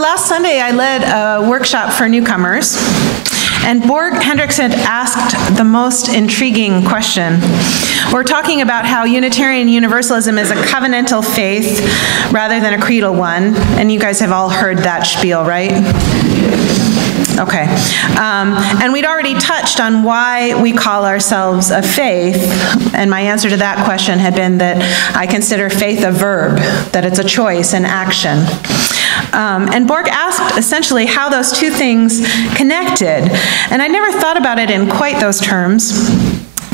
last Sunday I led a workshop for newcomers, and Borg Hendrickson asked the most intriguing question. We're talking about how Unitarian Universalism is a covenantal faith rather than a creedal one, and you guys have all heard that spiel, right? Okay. And we'd already touched on why we call ourselves a faith, and my answer to that question had been that I consider faith a verb, that it's a choice, an action. And Borg asked essentially how those two things connected, and I never thought about it in quite those terms.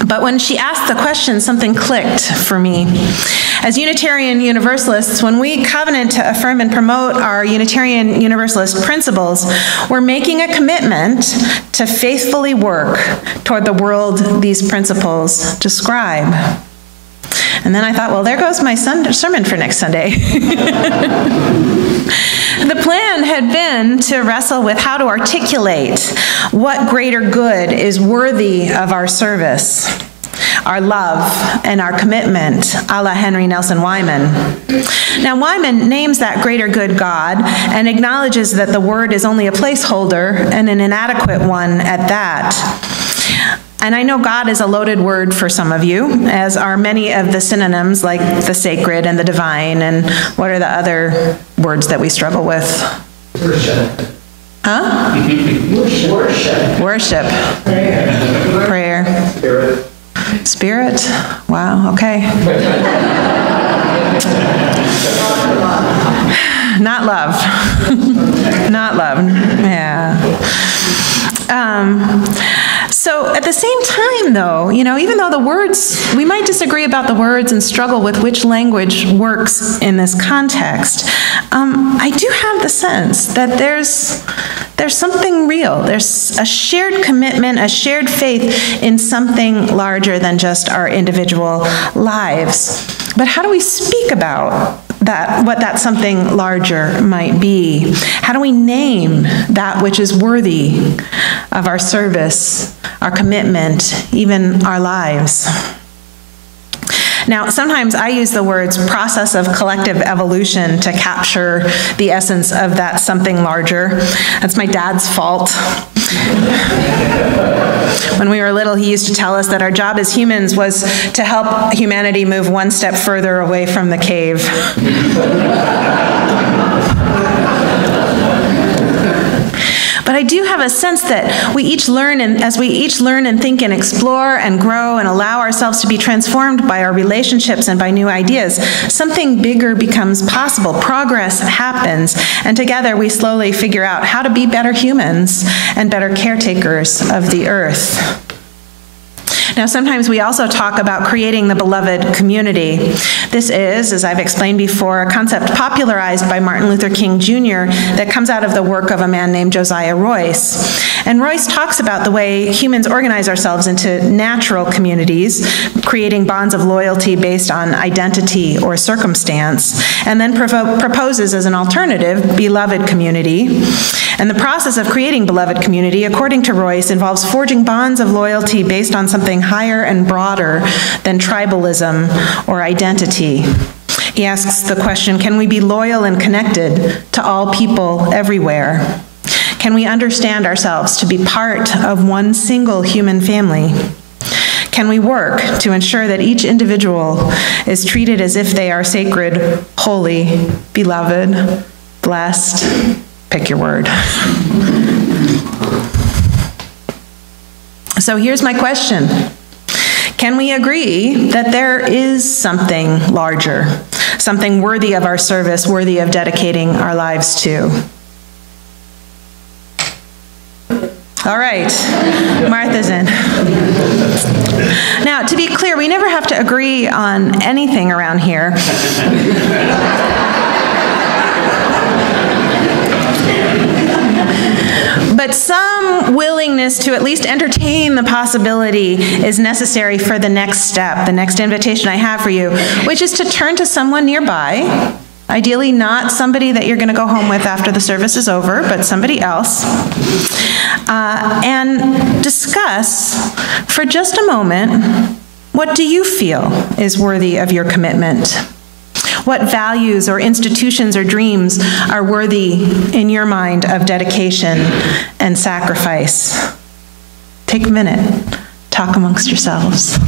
But when she asked the question, something clicked for me. As Unitarian Universalists, when we covenant to affirm and promote our Unitarian Universalist principles, we're making a commitment to faithfully work toward the world these principles describe. And then I thought, well, there goes my sermon for next Sunday. The plan had been to wrestle with how to articulate what greater good is worthy of our service, our love, and our commitment, a la Henry Nelson Wyman. Now, Wyman names that greater good God and acknowledges that the word is only a placeholder and an inadequate one at that. And I know God is a loaded word for some of you, as are many of the synonyms like the sacred and the divine, and what are the other words that we struggle with? Worship. Huh? Worship. Worship. Prayer. Spirit. Spirit? Wow, okay. Not love. Not love, yeah. So at the same time, though, even though the words, we might disagree about the words and struggle with which language works in this context, I do have the sense that there's something real. There's a shared commitment, a shared faith in something larger than just our individual lives. But how do we speak about that, what that something larger might be? How do we name that which is worthy of our service, our commitment, even our lives? Now, sometimes I use the words process of collective evolution to capture the essence of that something larger. That's my dad's fault. When we were little, he used to tell us that our job as humans was to help humanity move one step further away from the cave. But I do have a sense that we each learn, and as we each learn and think and explore and grow and allow ourselves to be transformed by our relationships and by new ideas, something bigger becomes possible. Progress happens, and together we slowly figure out how to be better humans and better caretakers of the earth. Now, sometimes we also talk about creating the beloved community. This is, as I've explained before, a concept popularized by Martin Luther King Jr. that comes out of the work of a man named Josiah Royce. And Royce talks about the way humans organize ourselves into natural communities, creating bonds of loyalty based on identity or circumstance, and then proposes as an alternative, beloved community. And the process of creating beloved community, according to Royce, involves forging bonds of loyalty based on something higher and broader than tribalism or identity. He asks the question, can we be loyal and connected to all people everywhere? Can we understand ourselves to be part of one single human family? Can we work to ensure that each individual is treated as if they are sacred, holy, beloved, blessed? Pick your word. So here's my question. Can we agree that there is something larger, something worthy of our service, worthy of dedicating our lives to? All right, Martha's in. Now, to be clear, we never have to agree on anything around here. But some willingness to at least entertain the possibility is necessary for the next step, the next invitation I have for you, which is to turn to someone nearby, ideally not somebody that you're going to go home with after the service is over, but somebody else, and discuss for just a moment, what do you feel is worthy of your commitment? What values or institutions or dreams are worthy in your mind of dedication and sacrifice? Take a minute. Talk amongst yourselves.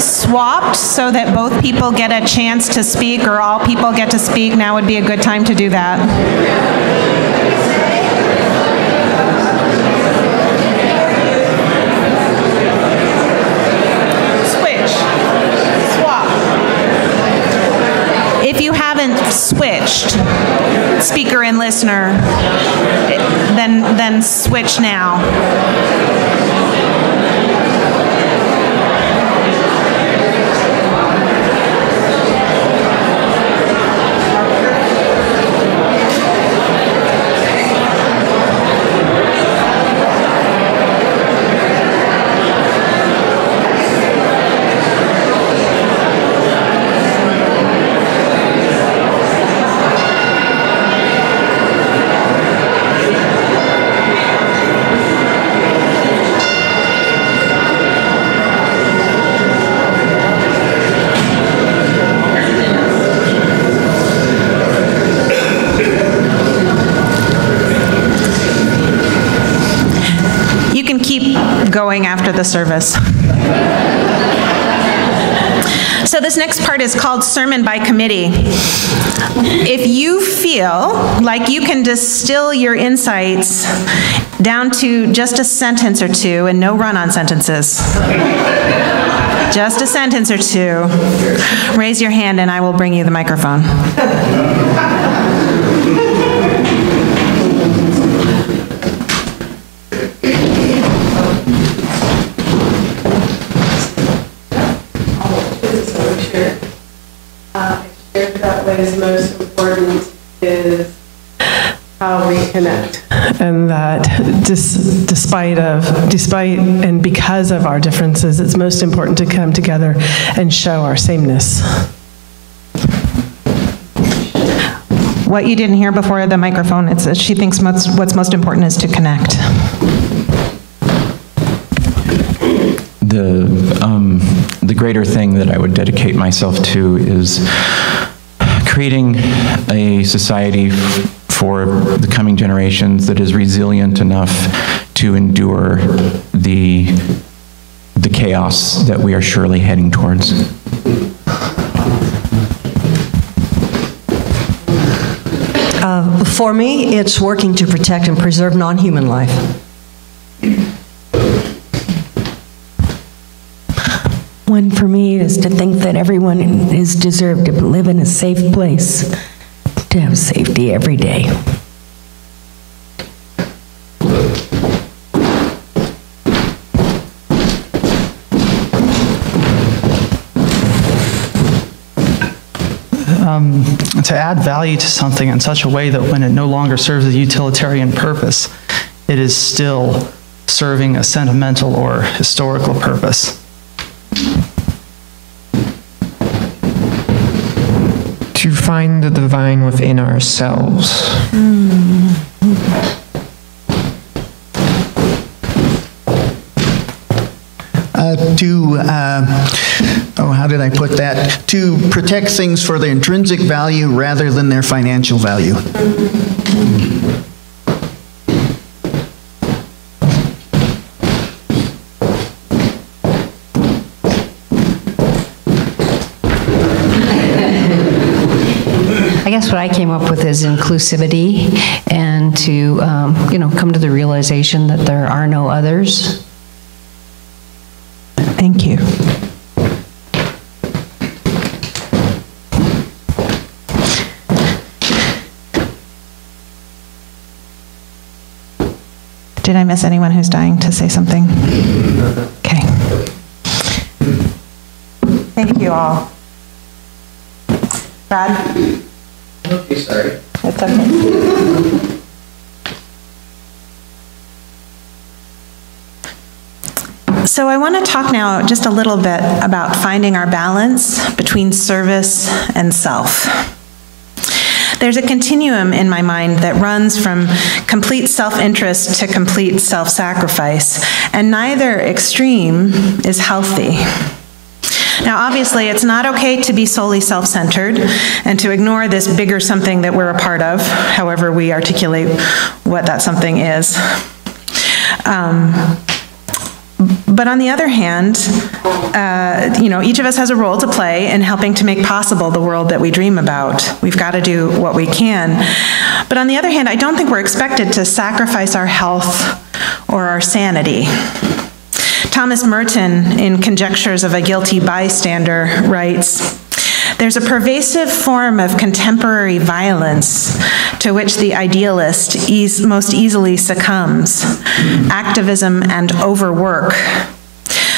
Swapped so that both people get a chance to speak, or all people get to speak, now would be a good time to do that. Switch. Swap. If you haven't switched, speaker and listener, then switch now. Going after the service. So this next part is called Sermon by Committee. If you feel like you can distill your insights down to just a sentence or two, and no run-on sentences, just a sentence or two, raise your hand and I will bring you the microphone. What is most important is how we connect. And that despite and because of our differences, it's most important to come together and show our sameness. What you didn't hear before the microphone, she thinks what's most important is to connect. The greater thing that I would dedicate myself to is creating a society for the coming generations that is resilient enough to endure the chaos that we are surely heading towards. For me, it's working to protect and preserve non-human life. One for me is to think that everyone is deserved to live in a safe place, to have safety every day. To add value to something in such a way that when it no longer serves a utilitarian purpose, it is still serving a sentimental or historical purpose. To find the divine within ourselves. how did I put that? To protect things for their intrinsic value rather than their financial value. I guess what I came up with is inclusivity and to, come to the realization that there are no others. Thank you. Did I miss anyone who's dying to say something? Okay. Thank you all. Brad? Okay, sorry. It's okay. So I want to talk now just a little bit about finding our balance between service and self. There's a continuum in my mind that runs from complete self-interest to complete self-sacrifice, and neither extreme is healthy. Now, obviously, it's not okay to be solely self-centered and to ignore this bigger something that we're a part of, however we articulate what that something is. But on the other hand, each of us has a role to play in helping to make possible the world that we dream about. We've got to do what we can. But on the other hand, I don't think we're expected to sacrifice our health or our sanity. Thomas Merton, in Conjectures of a Guilty Bystander, writes, "There's a pervasive form of contemporary violence to which the idealist most easily succumbs: activism and overwork.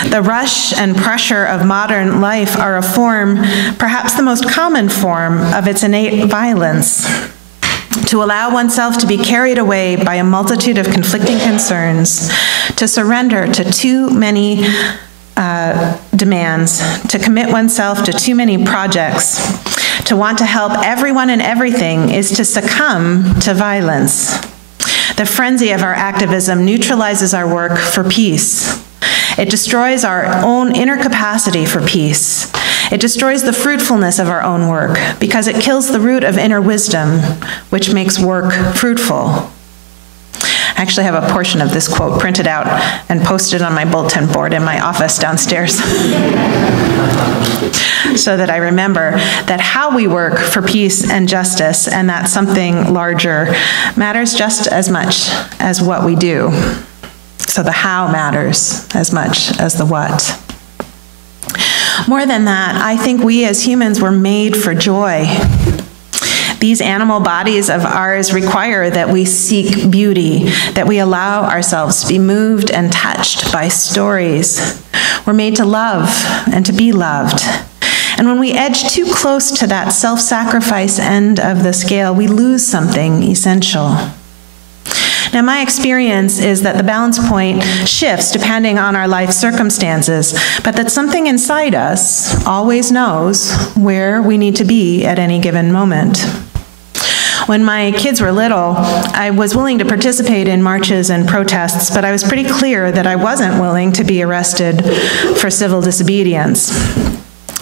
The rush and pressure of modern life are a form, perhaps the most common form, of its innate violence. To allow oneself to be carried away by a multitude of conflicting concerns, to surrender to too many demands, to commit oneself to too many projects, to want to help everyone and everything is to succumb to violence. The frenzy of our activism neutralizes our work for peace. It destroys our own inner capacity for peace. It destroys the fruitfulness of our own work because it kills the root of inner wisdom, which makes work fruitful." I actually have a portion of this quote printed out and posted on my bulletin board in my office downstairs so that I remember that how we work for peace and justice and that something larger matters just as much as what we do. So the how matters as much as the what. More than that, I think we as humans were made for joy. These animal bodies of ours require that we seek beauty, that we allow ourselves to be moved and touched by stories. We're made to love and to be loved. And when we edge too close to that self-sacrifice end of the scale, we lose something essential. Now, my experience is that the balance point shifts depending on our life circumstances, but that something inside us always knows where we need to be at any given moment. When my kids were little, I was willing to participate in marches and protests, but I was pretty clear that I wasn't willing to be arrested for civil disobedience.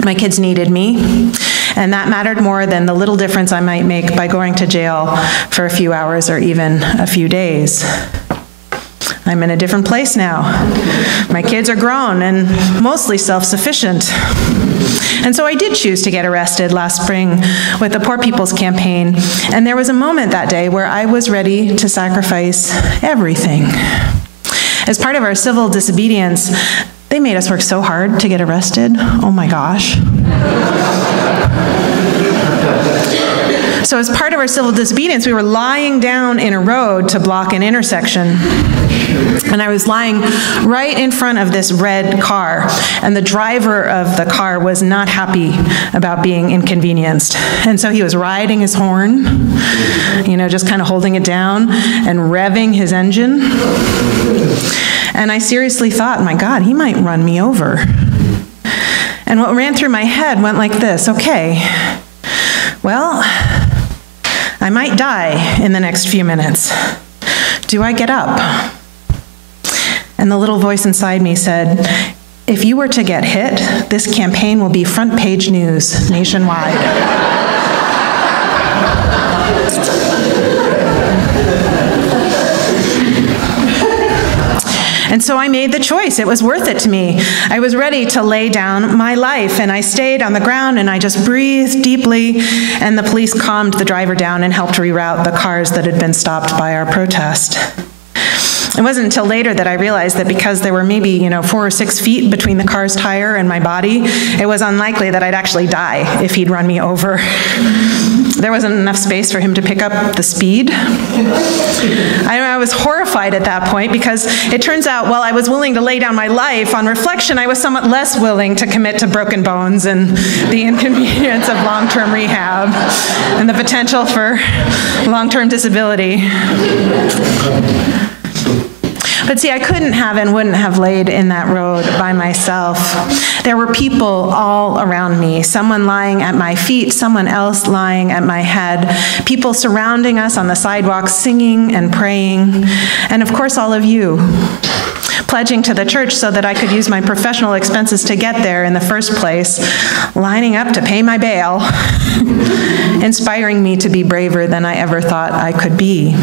My kids needed me, and that mattered more than the little difference I might make by going to jail for a few hours or even a few days. I'm in a different place now. My kids are grown and mostly self-sufficient. And so I did choose to get arrested last spring with the Poor People's Campaign, and there was a moment that day where I was ready to sacrifice everything. As part of our civil disobedience, they made us work so hard to get arrested. Oh my gosh. So as part of our civil disobedience, we were lying down in a road to block an intersection. And I was lying right in front of this red car, and the driver of the car was not happy about being inconvenienced. And so he was riding his horn, just kind of holding it down and revving his engine. And I seriously thought, my God, he might run me over. And what ran through my head went like this: okay, well, I might die in the next few minutes. Do I get up? And the little voice inside me said, If you were to get hit, this campaign will be front page news nationwide. And so I made the choice. It was worth it to me. I was ready to lay down my life, and I stayed on the ground, and I just breathed deeply, and the police calmed the driver down and helped reroute the cars that had been stopped by our protest. It wasn't until later that I realized that because there were maybe, 4 or 6 feet between the car's tire and my body, it was unlikely that I'd actually die if he'd run me over. There wasn't enough space for him to pick up the speed. I was horrified at that point because it turns out while I was willing to lay down my life, on reflection, I was somewhat less willing to commit to broken bones and the inconvenience of long-term rehab and the potential for long-term disability. But see, I couldn't have and wouldn't have laid in that road by myself. There were people all around me, someone lying at my feet, someone else lying at my head, people surrounding us on the sidewalk, singing and praying, and of course all of you, pledging to the church so that I could use my professional expenses to get there in the first place, lining up to pay my bail, inspiring me to be braver than I ever thought I could be.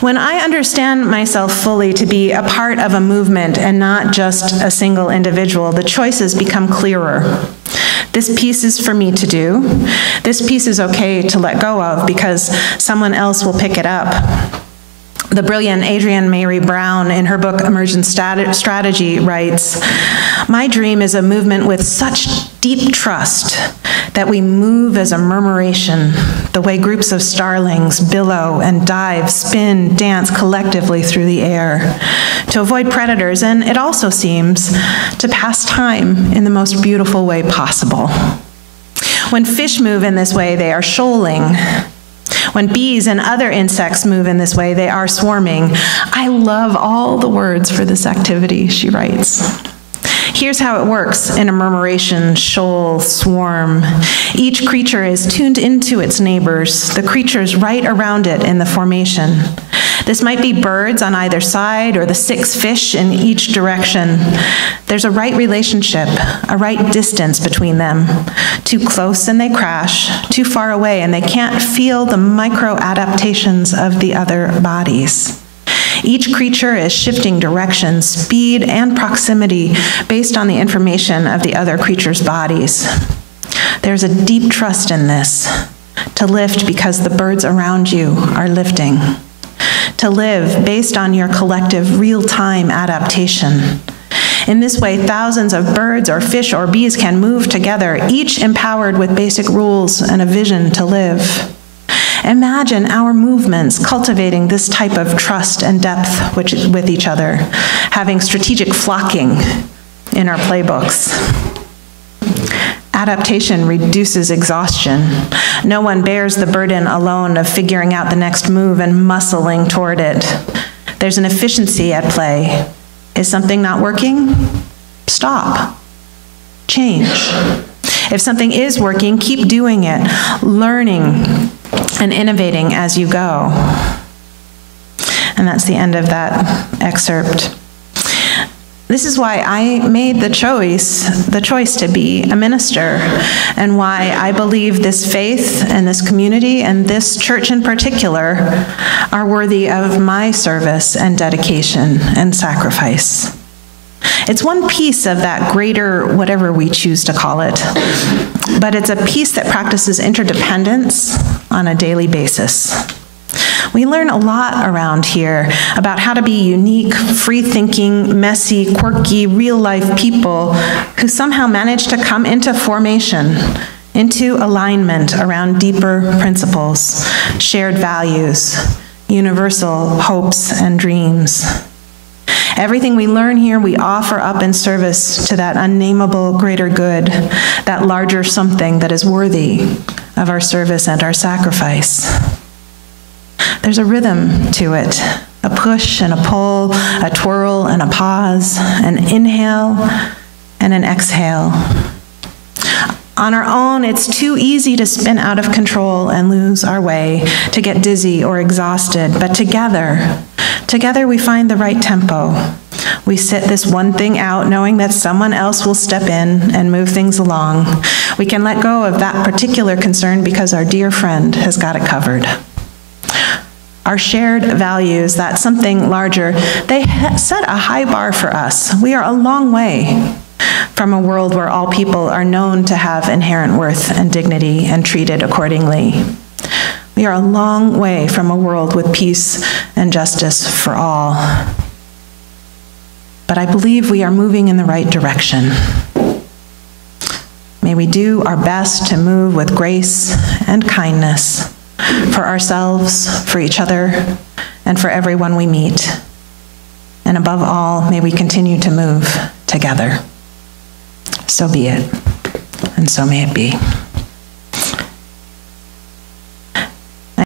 When I understand myself fully to be a part of a movement and not just a single individual, the choices become clearer. This piece is for me to do. This piece is okay to let go of because someone else will pick it up. The brilliant Adrienne Maree Brown, in her book Emergent Strategy, writes, "My dream is a movement with such deep trust that we move as a murmuration, the way groups of starlings billow and dive, spin, dance collectively through the air, to avoid predators, and it also seems to pass time in the most beautiful way possible. When fish move in this way, they are shoaling. When bees and other insects move in this way, they are swarming. I love all the words for this activity," she writes. Here's how it works in a murmuration, shoal, swarm. Each creature is tuned into its neighbors, the creatures right around it in the formation. This might be birds on either side or the 6 fish in each direction. There's a right relationship, a right distance between them. Too close and they crash, too far away and they can't feel the micro-adaptations of the other bodies. Each creature is shifting direction, speed, and proximity based on the information of the other creature's bodies. There's a deep trust in this, to lift because the birds around you are lifting. To live based on your collective real-time adaptation. In this way, thousands of birds or fish or bees can move together, each empowered with basic rules and a vision to live. Imagine our movements cultivating this type of trust and depth with each other, having strategic flocking in our playbooks. Adaptation reduces exhaustion. No one bears the burden alone of figuring out the next move and muscling toward it. There's an efficiency at play. Is something not working? Stop. Change. If something is working, keep doing it, learning and innovating as you go. And that's the end of that excerpt. This is why I made the choice to be a minister, and why I believe this faith and this community and this church in particular are worthy of my service and dedication and sacrifice. It's one piece of that greater whatever we choose to call it, but it's a piece that practices interdependence on a daily basis. We learn a lot around here about how to be unique, free-thinking, messy, quirky, real-life people who somehow manage to come into formation, into alignment around deeper principles, shared values, universal hopes and dreams. Everything we learn here, we offer up in service to that unnameable greater good, that larger something that is worthy of our service and our sacrifice. There's a rhythm to it, a push and a pull, a twirl and a pause, an inhale and an exhale. On our own, it's too easy to spin out of control and lose our way, to get dizzy or exhausted, but together we find the right tempo. We sit this one thing out knowing that someone else will step in and move things along. We can let go of that particular concern because our dear friend has got it covered. Our shared values, that something larger, they set a high bar for us. We are a long way from a world where all people are known to have inherent worth and dignity and treated accordingly. We are a long way from a world with peace and justice for all. But I believe we are moving in the right direction. May we do our best to move with grace and kindness for ourselves, for each other, and for everyone we meet. And above all, may we continue to move together. So be it, and so may it be.